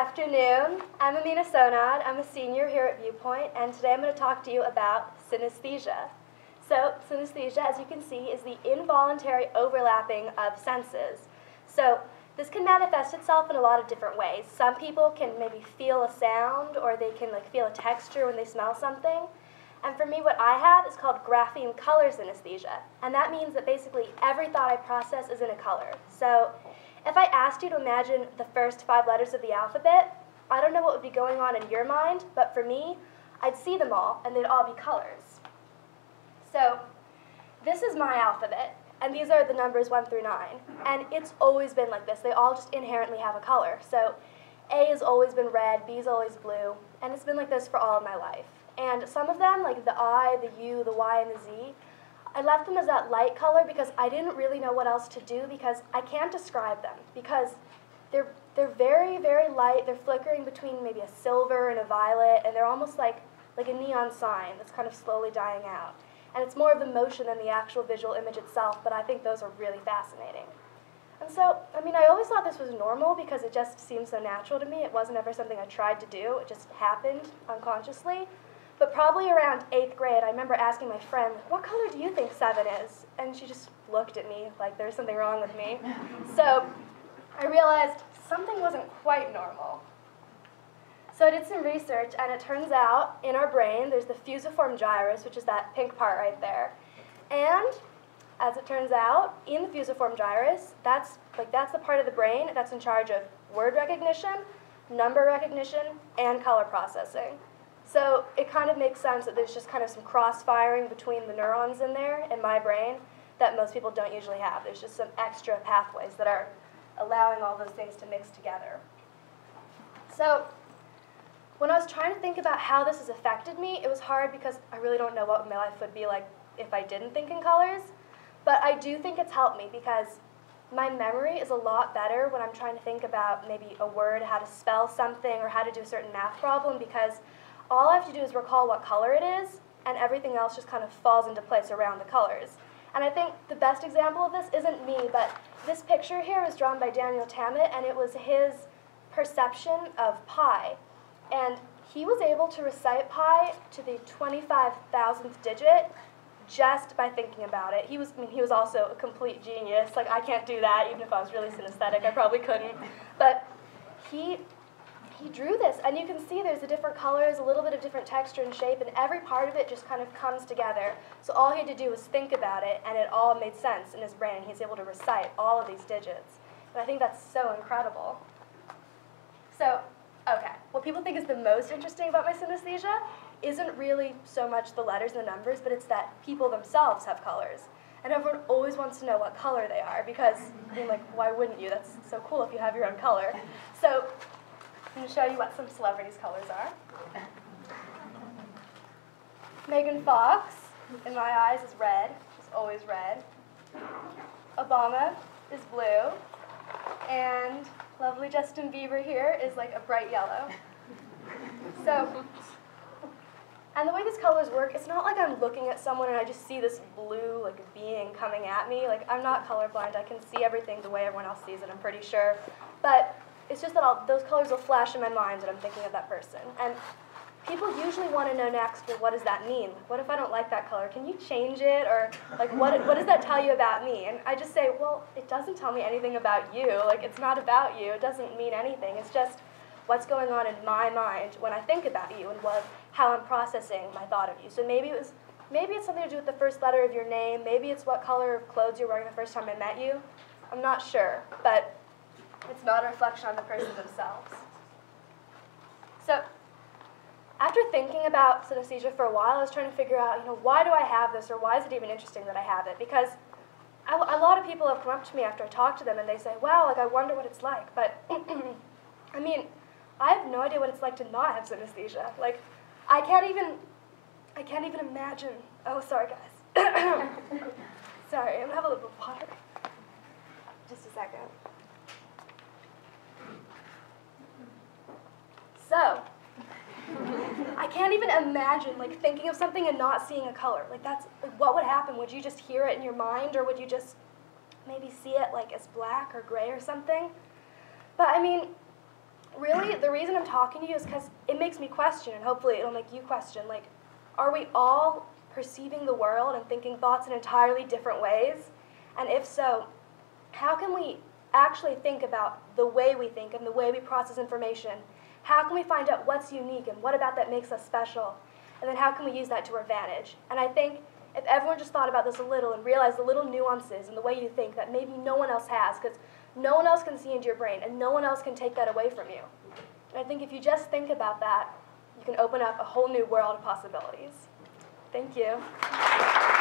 afternoon. I'm Emina S. I'm a senior here at Viewpoint, and today I'm going to talk to you about synesthesia. So, synesthesia, as you can see, is the involuntary overlapping of senses. So, this can manifest itself in a lot of different ways. Some people can maybe feel a sound, or they can feel a texture when they smell something. And for me, what I have is called grapheme color synesthesia, and that means that basically every thought I process is in a color. So, if I asked you to imagine the first 5 letters of the alphabet, I don't know what would be going on in your mind, but for me, I'd see them all, and they'd all be colors. So, this is my alphabet, and these are the numbers 1 through 9, and it's always been like this. They all just inherently have a color. So, A has always been red, B is always blue, and it's been like this for all of my life. And some of them, like the I, the U, the Y, and the Z, I left them as that light color because I didn't really know what else to do because I can't describe them because they're very, very light. They're flickering between maybe a silver and a violet, and they're almost like a neon sign that's kind of slowly dying out. And it's more of the motion than the actual visual image itself, but I think those are really fascinating. And so, I always thought this was normal because it just seemed so natural to me. It wasn't ever something I tried to do. It just happened unconsciously. But probably around 8th grade, I remember asking my friend, what color do you think 7 is? And she just looked at me like there's something wrong with me. So I realized something wasn't quite normal. So I did some research, and it turns out in our brain there's the fusiform gyrus, which is that pink part right there. And as it turns out, in the fusiform gyrus, that's the part of the brain that's in charge of word recognition, number recognition, and color processing. So it kind of makes sense that there's just kind of some cross-firing between the neurons in there in my brain that most people don't usually have. There's just some extra pathways that are allowing all those things to mix together. So when I was trying to think about how this has affected me, it was hard because I really don't know what my life would be like if I didn't think in colors. But I do think it's helped me because my memory is a lot better when I'm trying to think about maybe a word, how to spell something, or how to do a certain math problem, because all I have to do is recall what color it is, and everything else just kind of falls into place around the colors. And I think the best example of this isn't me, but this picture here was drawn by Daniel Tammet, and it was his perception of pi. And he was able to recite pi to the 25,000th digit just by thinking about it. He was also a complete genius. Like, I can't do that, even if I was really synesthetic, I probably couldn't. But he drew this, and you can see there's the different colors, a little bit of different texture and shape, and every part of it just kind of comes together. So all he had to do was think about it, and it all made sense in his brain. He's able to recite all of these digits. And I think that's so incredible. So, okay, what people think is the most interesting about my synesthesia isn't really so much the letters and the numbers, but it's that people themselves have colors. And everyone always wants to know what color they are, because, why wouldn't you? That's so cool if you have your own color. So I'm going to show you what some celebrities' colors are. Megan Fox, in my eyes, is red. She's always red. Obama is blue. And lovely Justin Bieber here is like a bright yellow. So, and the way these colors work, it's not like I'm looking at someone and I just see this blue being coming at me. I'm not colorblind. I can see everything the way everyone else sees it, I'm pretty sure. But it's just that those colors will flash in my mind when I'm thinking of that person. And people usually want to know next, well, what does that mean? What if I don't like that color? Can you change it? Or what does that tell you about me? And I just say, well, it doesn't tell me anything about you. It's not about you. It doesn't mean anything. It's just what's going on in my mind when I think about you and how I'm processing my thought of you. So maybe it's something to do with the first letter of your name. Maybe it's what color of clothes you're wearing the first time I met you. I'm not sure, but it's not a reflection on the person themselves. So after thinking about synesthesia for a while, I was trying to figure out, why do I have this, or why is it even interesting that I have it? Because a lot of people have come up to me after I talk to them, and they say, wow, I wonder what it's like. But, I have no idea what it's like to not have synesthesia. I can't even imagine. Oh, sorry, guys. Sorry, I'm gonna have a little bit of water. Just a second. So, I can't even imagine thinking of something and not seeing a color. That's what would happen? Would you just hear it in your mind, or would you just maybe see it as black or gray or something? But really, the the reason I'm talking to you is because it makes me question, and hopefully it'll make you question, like, are we all perceiving the world and thinking thoughts in entirely different ways? And if so, how can we actually think about the way we think and the way we process information? How can we find out what's unique and what about that makes us special? And then how can we use that to our advantage? And I think if everyone just thought about this a little and realized the little nuances in the way you think that maybe no one else has, because no one else can see into your brain and no one else can take that away from you. And I think if you just think about that, you can open up a whole new world of possibilities. Thank you.